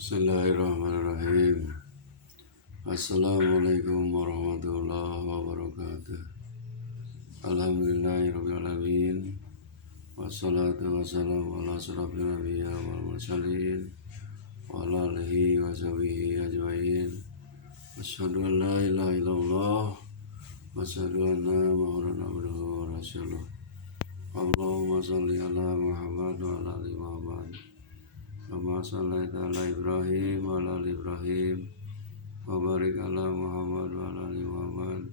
Bismillahirrahmanirrahim. Assalamualaikum warahmatullahi wabarakatuh. Alhamdulillahirrahmanirrahim. Wassalatu wassalamu ala asrafil anbiya wal mursalin wa ala alihi wa sahbihi ajmain. Asyhadu an la ilaha illallah wa asyhadu anna Muhammadan abduhu wa rasuluh. Allahumma shalli ala Muhammad wa ala ali Muhammad. Kama shallaita ala Ibrahim wa ala ali Ibrahim wa barik ala Muhammad wa ala ali Muhammad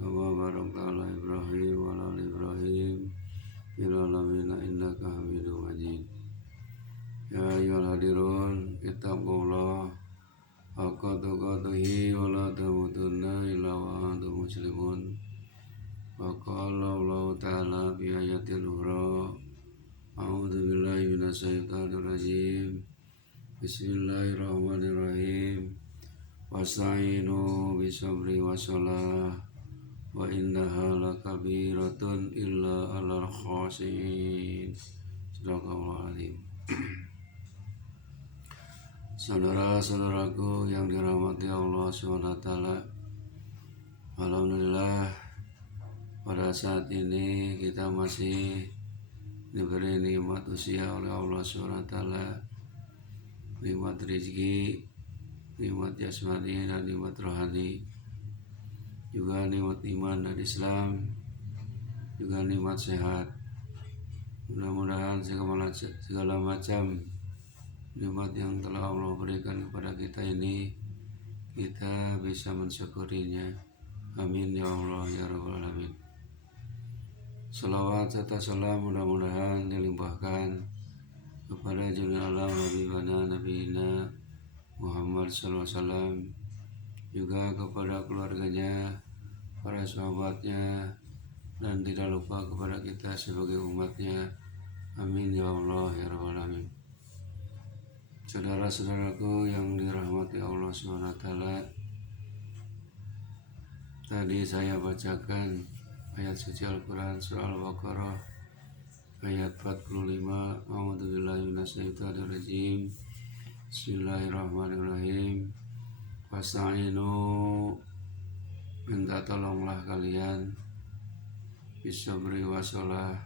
kama barakta ala Ibrahim wa ala ali Ibrahim fil alamin innaka Hamidum Majid. Ya ayyuhal hadirun ittaqullah haqqa tuqatih wa la tamutunna illa wa antum muslimun. Wa qala Allah ta'ala fi ayatil ukhra a'udzu billahi minasyaitonir rajim. Bismillahirrahmanirrahim. Wasta'inu bisabri wassalah wa innaha lakabiratun illa 'alal khashiyin. Sadaqallahul azim. Saudara-saudaraku yang dirahmati Allah SWT, alhamdulillah pada saat ini kita masih diberi nikmat usia oleh Allah SWT, nikmat rezeki, nikmat jasmani dan nikmat rohani, juga nikmat iman dan Islam, juga nikmat sehat. Mudah-mudahan segala macam nikmat yang telah Allah berikan kepada kita ini kita bisa mensyukurinya. Amin ya Allah ya Rabbal Alamin. Salawat serta salam mudah-mudahan dilimpahkan kepada junjungan alam Nabi Muhammad SAW, juga kepada keluarganya, para sahabatnya, dan tidak lupa kepada kita sebagai umatnya. Amin ya Allah ya Rabbal Alamin. Saudara-saudaraku yang dirahmati Allah SWT, tadi saya bacakan ayat suci Al-Quran surah Al-Baqarah ayat 45. A'udzubillahi minasyaitonir rajim. Bismillahirrahmanirrahim. Wasta'inu, minta tolonglah kalian, bisabri wassalah,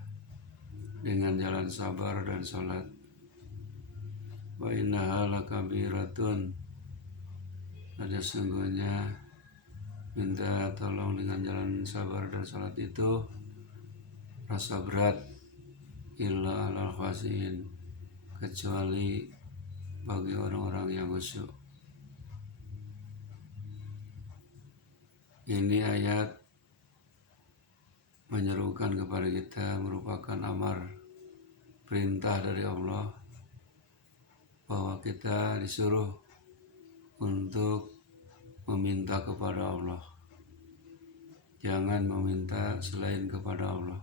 dengan jalan sabar dan salat. Wa innaha lakabiratun, ada sungguhnya minta tolong dengan jalan sabar dan salat itu rasa berat, illa 'alal khashiyin, kecuali bagi orang-orang yang khusyuk. Ini ayat menyerukan kepada kita, merupakan amar perintah dari Allah bahwa kita disuruh untuk meminta kepada Allah. Jangan meminta selain kepada Allah,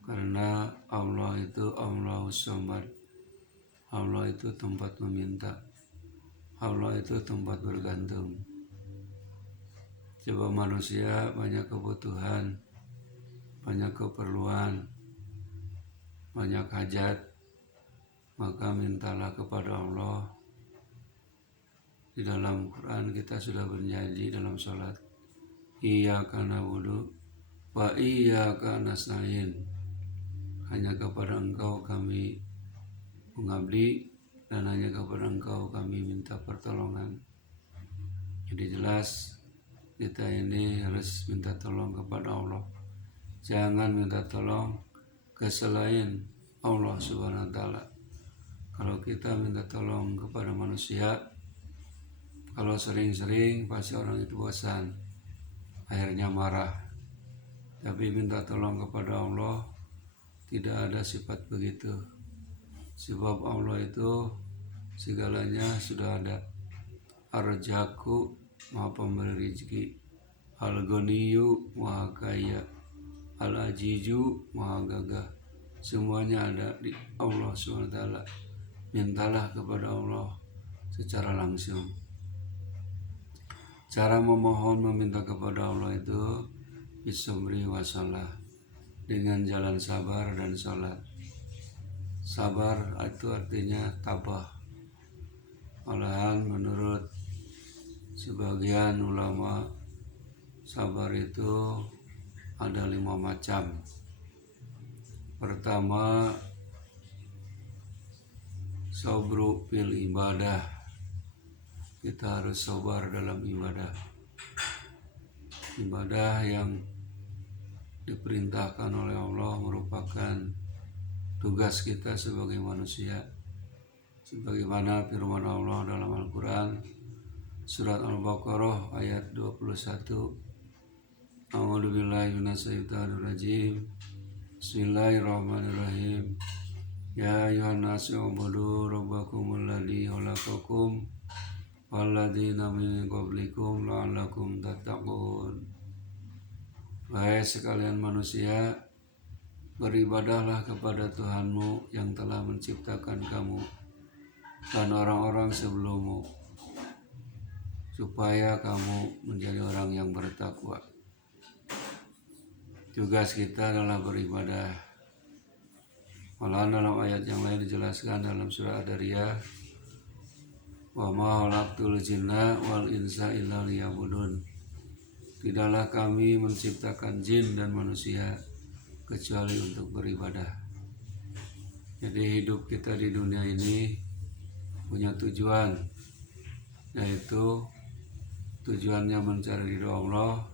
karena Allah itu Allahus Samad. Allah itu tempat meminta, Allah itu tempat bergantung. Coba manusia banyak kebutuhan, banyak keperluan, banyak hajat, maka mintalah kepada Allah. Di dalam Quran kita sudah berjanji dalam salat, iyyaka na'budu wa iyyaka nasta'in, hanya kepada Engkau kami mengabdi dan hanya kepada Engkau kami minta pertolongan. Jadi jelas kita ini harus minta tolong kepada Allah. Jangan minta tolong ke selain Allah Subhanahu wa Ta'ala. Kalau kita minta tolong kepada manusia, kalau sering-sering pasti orang itu bosan, akhirnya marah. Tapi minta tolong kepada Allah tidak ada sifat begitu. Sebab Allah itu segalanya sudah ada. Ar-Razzaqu, Maha pemberi rezeki. Al-Ghaniyu, Maha kaya. Al-Azizu, Maha gagah. Semuanya ada di Allah SWT. Mintalah kepada Allah secara langsung. Cara memohon meminta kepada Allah itu bisabri wassalah, dengan jalan sabar dan salat. Sabar itu artinya tabah, Malahan menurut sebagian ulama, sabar itu ada 5 macam. Pertama, sabru fil ibadah. Kita harus sabar dalam ibadah. Ibadah yang diperintahkan oleh Allah merupakan tugas kita sebagai manusia. Sebagaimana firman Allah dalam Al-Quran, surat Al-Baqarah ayat 21. A'udzubillahi minasyaitonirrajim. Bismillahirrahmanirrahim. Ya ayyuhan nasu ubudu rabbakumul ladzi khalaqakum walladzina min qablikum la'allakum tattaqun. Wahai sekalian manusia, beribadahlah kepada Tuhanmu yang telah menciptakan kamu dan orang-orang sebelummu, supaya kamu menjadi orang yang bertakwa. Tugas kita adalah beribadah. Malah dalam ayat yang lain dijelaskan dalam surah Ad-Dariyah, wa ma khalaqtul jinna wal insa illa liya'budun. Tidaklah kami menciptakan jin dan manusia kecuali untuk beribadah. Jadi hidup kita di dunia ini punya tujuan, yaitu tujuannya mencari ridho Allah,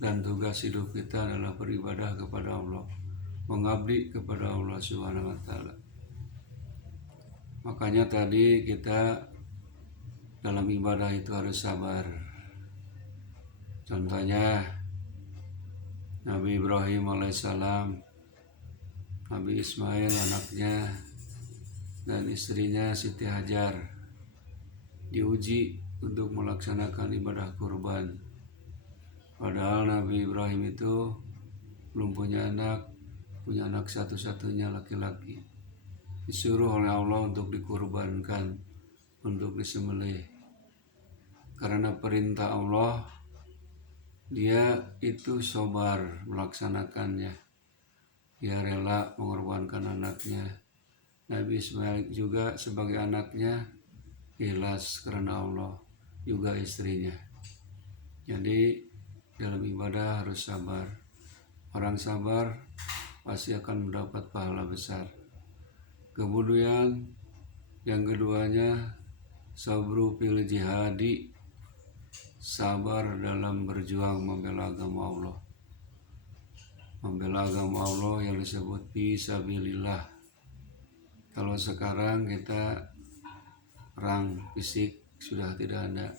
dan tugas hidup kita adalah beribadah kepada Allah, mengabdi kepada Allah Subhanahu wa Ta'ala. Makanya tadi kita dalam ibadah itu harus sabar. Contohnya Nabi Ibrahim alaihissalam, Nabi Ismail anaknya, dan istrinya Siti Hajar diuji untuk melaksanakan ibadah kurban. Padahal Nabi Ibrahim itu belum punya anak satu-satunya laki-laki. Disuruh oleh Allah untuk dikurbankan, untuk disembelih. Karena perintah Allah, dia itu sabar melaksanakannya. Dia rela mengorbankan anaknya. Nabi Ismail juga sebagai anaknya ikhlas karena Allah, juga istrinya. Jadi dalam ibadah harus sabar. Orang sabar pasti akan mendapat pahala besar. Kemudian yang keduanya, sabru fil jihadi, sabar dalam berjuang membela agama Allah. Membela agama Allah yang disebut fisabilillah. Kalau sekarang kita perang fisik sudah tidak ada,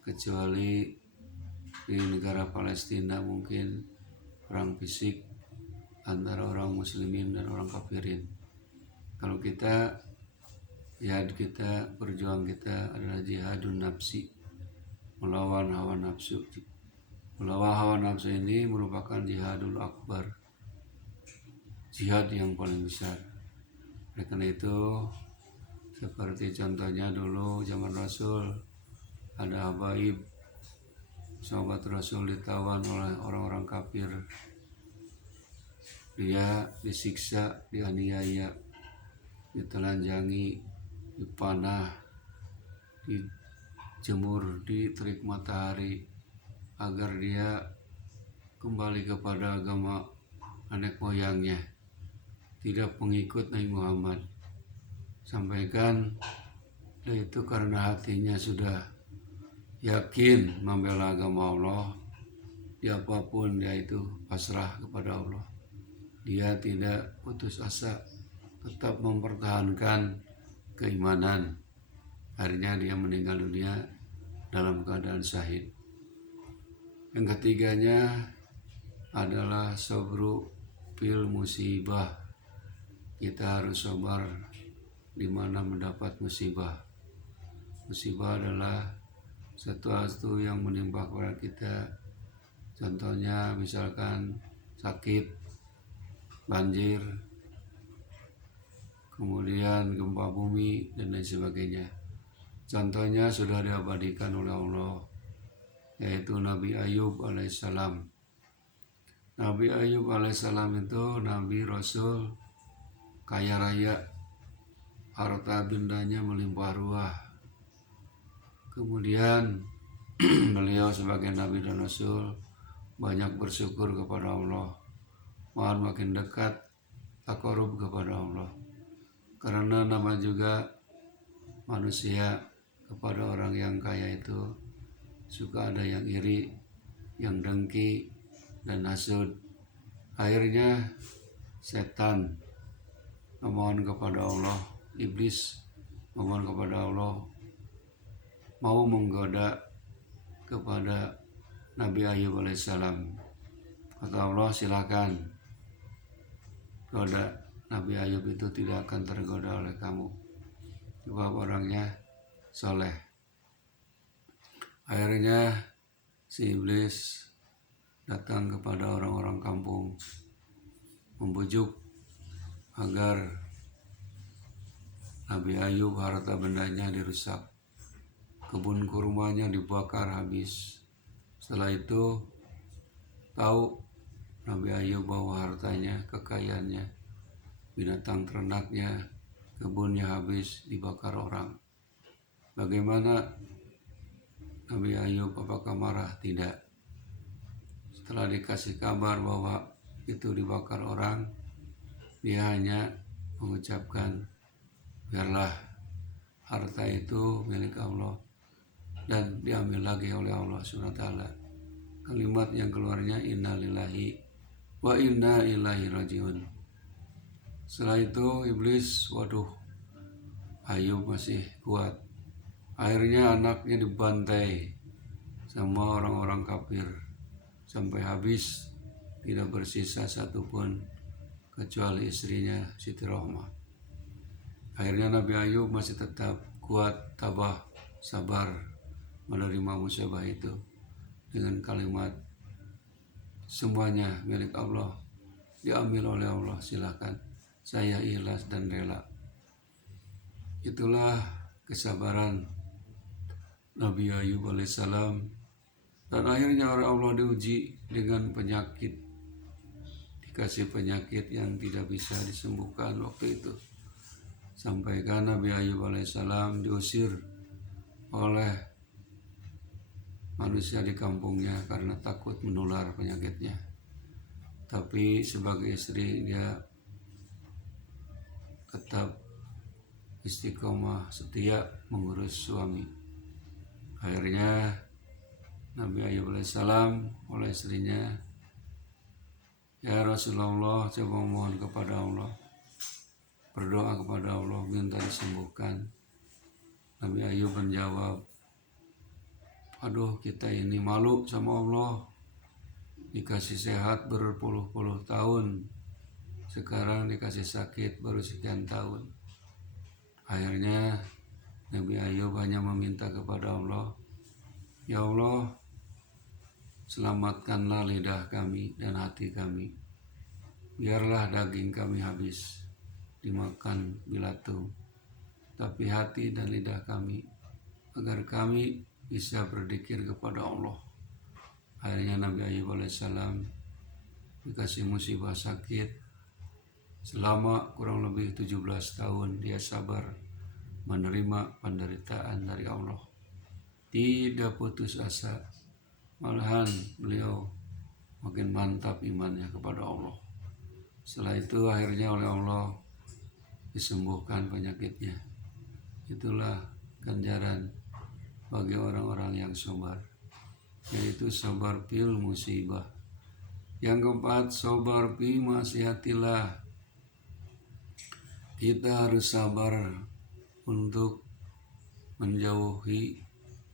kecuali di negara Palestina mungkin perang fisik antara orang muslimin dan orang kafirin. Kalau kita, jihad kita, perjuangan kita adalah jihadun nafsi, melawan hawa nafsu. Melawan hawa nafsu ini merupakan jihadul akbar, jihad yang paling besar. Oleh karena itu, seperti contohnya dulu zaman Rasul, ada Habaib, sahabat Rasul ditawan oleh orang-orang kafir. Dia disiksa, dianiaya, ditelanjangi, dipanah, dijemur di terik matahari, agar dia kembali kepada agama nenek moyangnya, tidak pengikut Nabi Muhammad. Sampaikan itu karena hatinya sudah yakin membela agama Allah, di apapun dia itu pasrah kepada Allah. Dia tidak putus asa, tetap mempertahankan keimanan. Akhirnya dia meninggal dunia dalam keadaan syahid. Yang ketiganya adalah sabru fil musibah. Kita harus sabar di mana mendapat musibah. Musibah adalah sesuatu yang menimpa kepada kita. Contohnya misalkan sakit, banjir, kemudian gempa bumi, dan lain sebagainya. Contohnya sudah diabadikan oleh Allah, yaitu Nabi Ayub alaihissalam. Nabi Ayub alaihissalam itu Nabi Rasul kaya raya, harta bendanya melimpah ruah, Kemudian beliau sebagai Nabi dan Rasul banyak bersyukur kepada Allah, mohon makin dekat takarub kepada Allah. Karena nama juga manusia kepada orang yang kaya itu suka ada yang iri, yang dengki, dan hasud. Akhirnya setan memohon kepada Allah, iblis memohon kepada Allah, mau menggoda kepada Nabi Ayub alaihissalam. Kata Allah, silakan goda, Nabi Ayub itu tidak akan tergoda oleh kamu, sebab orangnya soleh. Akhirnya si iblis datang kepada orang-orang kampung, membujuk agar Nabi Ayub harta bendanya dirusak, kebun kurmanya dibakar habis. Setelah itu tahu Nabi Ayub bahwa hartanya, kekayaannya, binatang ternaknya, kebunnya habis dibakar orang. Bagaimana Nabi Ayub, apakah marah? Tidak. Setelah dikasih kabar bahwa itu dibakar orang, dia hanya mengucapkan, biarlah harta itu milik Allah dan diambil lagi oleh Allah SWT. Kalimat yang keluarnya inna lillahi wa inna ilaihi rajiun. Setelah itu iblis, waduh, Ayub masih kuat. Akhirnya anaknya dibantai sama orang-orang kafir sampai habis, tidak bersisa satupun kecuali istrinya Siti Rohmah. Akhirnya Nabi Ayub masih tetap kuat, tabah, sabar menerima musibah itu dengan kalimat, semuanya milik Allah, diambil oleh Allah, silakan, saya ikhlas dan rela. Itulah kesabaran Nabi Ayub alaihissalam. Dan akhirnya oleh Allah diuji dengan penyakit, dikasih penyakit yang tidak bisa disembuhkan waktu itu. Sampai kan Nabi Ayub alaihissalam diusir oleh manusia di kampungnya karena takut menular penyakitnya. Tapi sebagai istri dia tetap istiqomah, setia mengurus suami. Akhirnya Nabi Ayub alaihissalam oleh istrinya, ya Rasulullah, coba mohon kepada Allah, berdoa kepada Allah, minta disembuhkan. Nabi Ayub menjawab, aduh, kita ini malu sama Allah, dikasih sehat berpuluh-puluh tahun, sekarang dikasih sakit baru sekian tahun. Akhirnya Nabi Ayub hanya meminta kepada Allah, ya Allah, selamatkanlah lidah kami dan hati kami, biarlah daging kami habis dimakan belatung, tapi hati dan lidah kami, agar kami bisa berzikir kepada Allah. Akhirnya Nabi Ayub alaihissalam dikasih musibah sakit. Selama kurang lebih 17 tahun dia sabar menerima penderitaan dari Allah, tidak putus asa, malahan beliau makin mantap imannya kepada Allah. Setelah itu akhirnya oleh Allah disembuhkan penyakitnya. Itulah ganjaran bagi orang-orang yang sabar, yaitu sabar fil musibah. Yang keempat, sabar fi maksiatillah. Kita harus sabar untuk menjauhi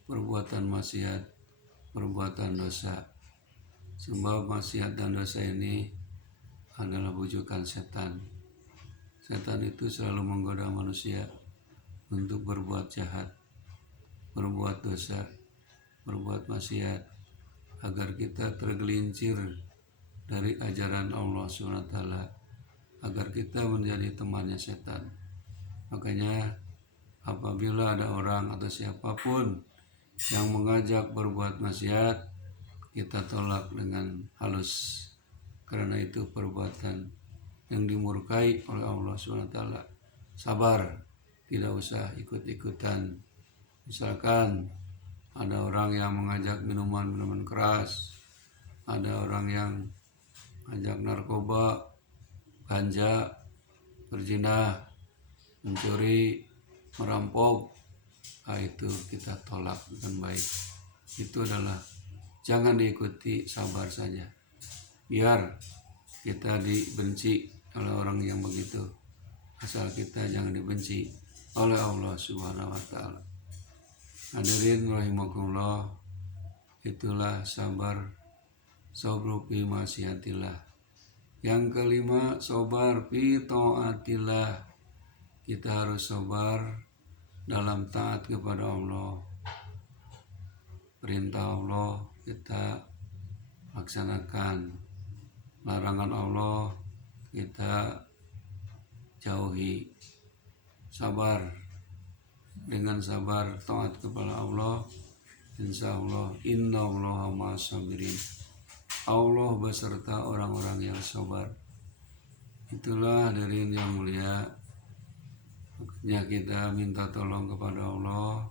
perbuatan maksiat, perbuatan dosa. Sebab maksiat dan dosa ini adalah bujukan setan. Setan itu selalu menggoda manusia untuk berbuat jahat, berbuat dosa, berbuat maksiat, agar kita tergelincir dari ajaran Allah SWT, agar kita menjadi temannya setan. Makanya apabila ada orang atau siapapun yang mengajak berbuat maksiat, kita tolak dengan halus, karena itu perbuatan yang dimurkai oleh Allah SWT. Sabar, tidak usah ikut-ikutan. Misalkan ada orang yang mengajak minuman keras, ada orang yang ajak narkoba, ganja, berzina, mencuri, merampok. Nah, itu kita tolak dengan baik. Itu adalah jangan diikuti, sabar saja. Biar kita dibenci oleh orang yang begitu, asal kita jangan dibenci oleh Allah Subhanahu wa Ta'ala. Hadirin rahimakumullah, itulah sabar, sabru fi ma'siyatillah. Yang kelima, sabar fi taatillah. Kita harus sabar dalam taat kepada Allah. Perintah Allah kita laksanakan, larangan Allah kita jauhi. Sabar, dengan sabar taat kepada Allah, insya Allah innallaha ma'as sabirin. Allah beserta orang-orang yang sabar. Itulah hadirin yang mulia, makanya kita minta tolong kepada Allah,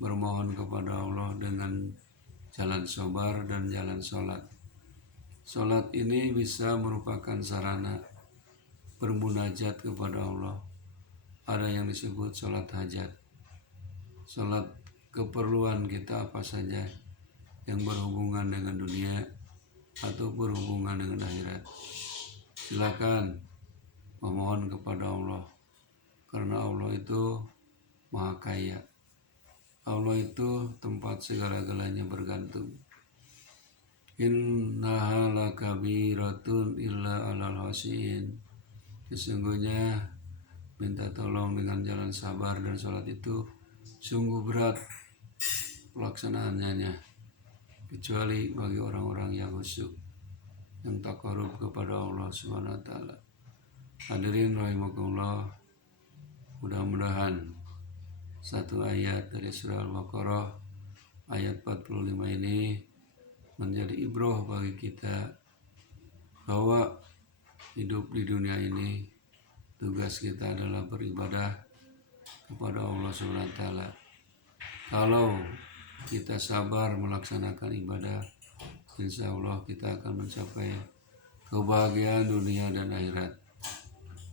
bermohon kepada Allah dengan jalan sabar dan jalan sholat. Sholat ini bisa merupakan sarana bermunajat kepada Allah. Ada yang disebut sholat hajat, sholat keperluan kita apa saja yang berhubungan dengan dunia atau berhubungan dengan akhirat. Silakan memohon kepada Allah, karena Allah itu maha kaya. Allah itu tempat segala-galanya bergantung. Innaha lakabiratun illa alal khashiin. Sesungguhnya minta tolong dengan jalan sabar dan sholat itu sungguh berat pelaksanaannya, kecuali bagi orang-orang yang khusyuk, yang taqarrub kepada Allah Subhanahu wa Ta'ala. Hadirin rahimakumullah, mudah-mudahan satu ayat dari surah Al-Baqarah ayat 45 ini menjadi ibrah bagi kita bahwa hidup di dunia ini tugas kita adalah beribadah kepada Allah Subhanahu wa Ta'ala. Kalau kita sabar melaksanakan ibadah, insya Allah kita akan mencapai kebahagiaan dunia dan akhirat.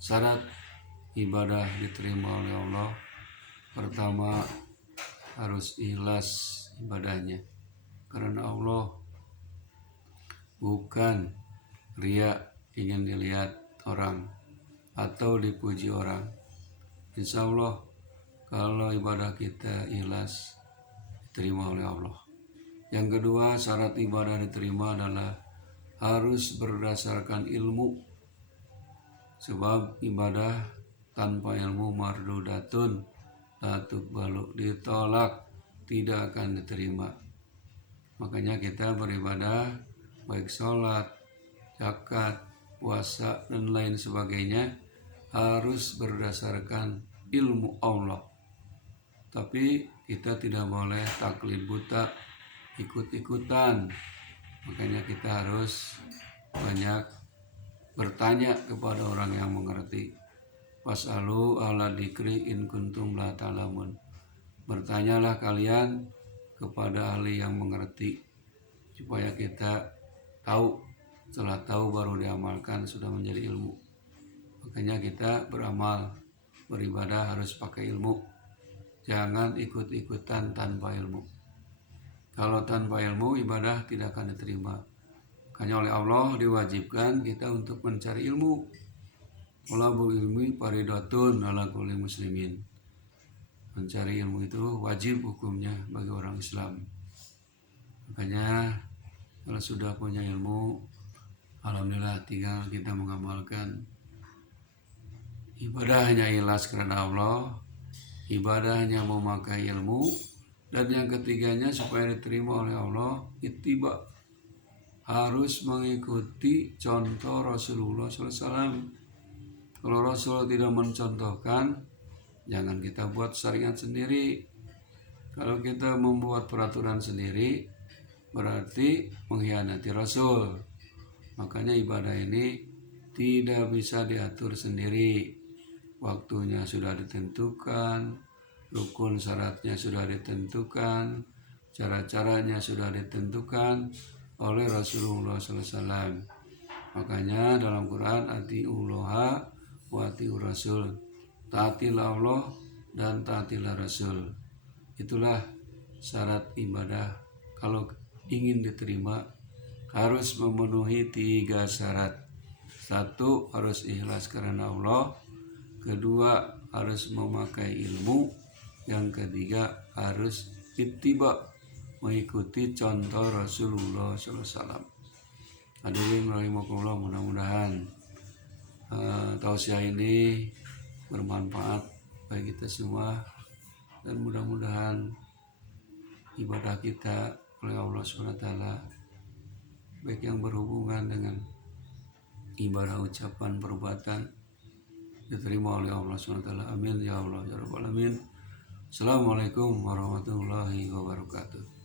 Syarat ibadah diterima oleh Allah, pertama harus ikhlas ibadahnya, karena Allah bukan riya, ingin dilihat orang atau dipuji orang. Insya Allah kalau ibadah kita ikhlas, diterima oleh Allah. Yang kedua, syarat ibadah diterima adalah harus berdasarkan ilmu. Sebab ibadah tanpa ilmu mardudatun la tuqbalu, ditolak, tidak akan diterima. Makanya kita beribadah, baik sholat, zakat, puasa, dan lain sebagainya, harus berdasarkan ilmu Allah. Tapi kita tidak boleh taklid buta, ikut-ikutan. Makanya kita harus banyak bertanya kepada orang yang mengerti. Was'alu ala dzikri in kuntum la ta'lamun. Bertanyalah kalian kepada ahli yang mengerti, supaya kita tahu. Setelah tahu baru diamalkan, sudah menjadi ilmu. Makanya kita beramal, beribadah harus pakai ilmu. Jangan ikut-ikutan tanpa ilmu. Kalau tanpa ilmu, ibadah tidak akan diterima. Makanya oleh Allah diwajibkan kita untuk mencari ilmu. Talabul ilmi faridatun ala kulli muslimin. Mencari ilmu itu wajib hukumnya bagi orang Islam. Makanya kalau sudah punya ilmu, alhamdulillah tinggal kita mengamalkan. Ibadah hanya ikhlas karena Allah, ibadah hanya memakai ilmu, dan yang ketiganya supaya diterima oleh Allah, ittiba, harus mengikuti contoh Rasulullah SAW. Kalau Rasul tidak mencontohkan, jangan kita buat syariat sendiri. Kalau kita membuat peraturan sendiri, berarti mengkhianati Rasul. Makanya ibadah ini tidak bisa diatur sendiri. Waktunya sudah ditentukan, rukun syaratnya sudah ditentukan, cara-caranya sudah ditentukan oleh Rasulullah SAW. Makanya dalam Quran atiullaha wa atiur rasul, taatilah Allah dan taatilah Rasul. Itulah syarat ibadah. Kalau ingin diterima harus memenuhi 3 syarat. 1, harus ikhlas karena Allah. 2, harus memakai ilmu. Yang 3, harus ittiba, mengikuti contoh Rasulullah SAW. Hadirin rahimakumullah, mudah-mudahan tausiah ini bermanfaat bagi kita semua, dan mudah-mudahan ibadah kita oleh Allah SWT, baik yang berhubungan dengan ibadah ucapan perbuatan, diterima oleh Allah SWT. Amin ya Allah ya Rabbal Alamin. Assalamualaikum warahmatullahi wabarakatuh.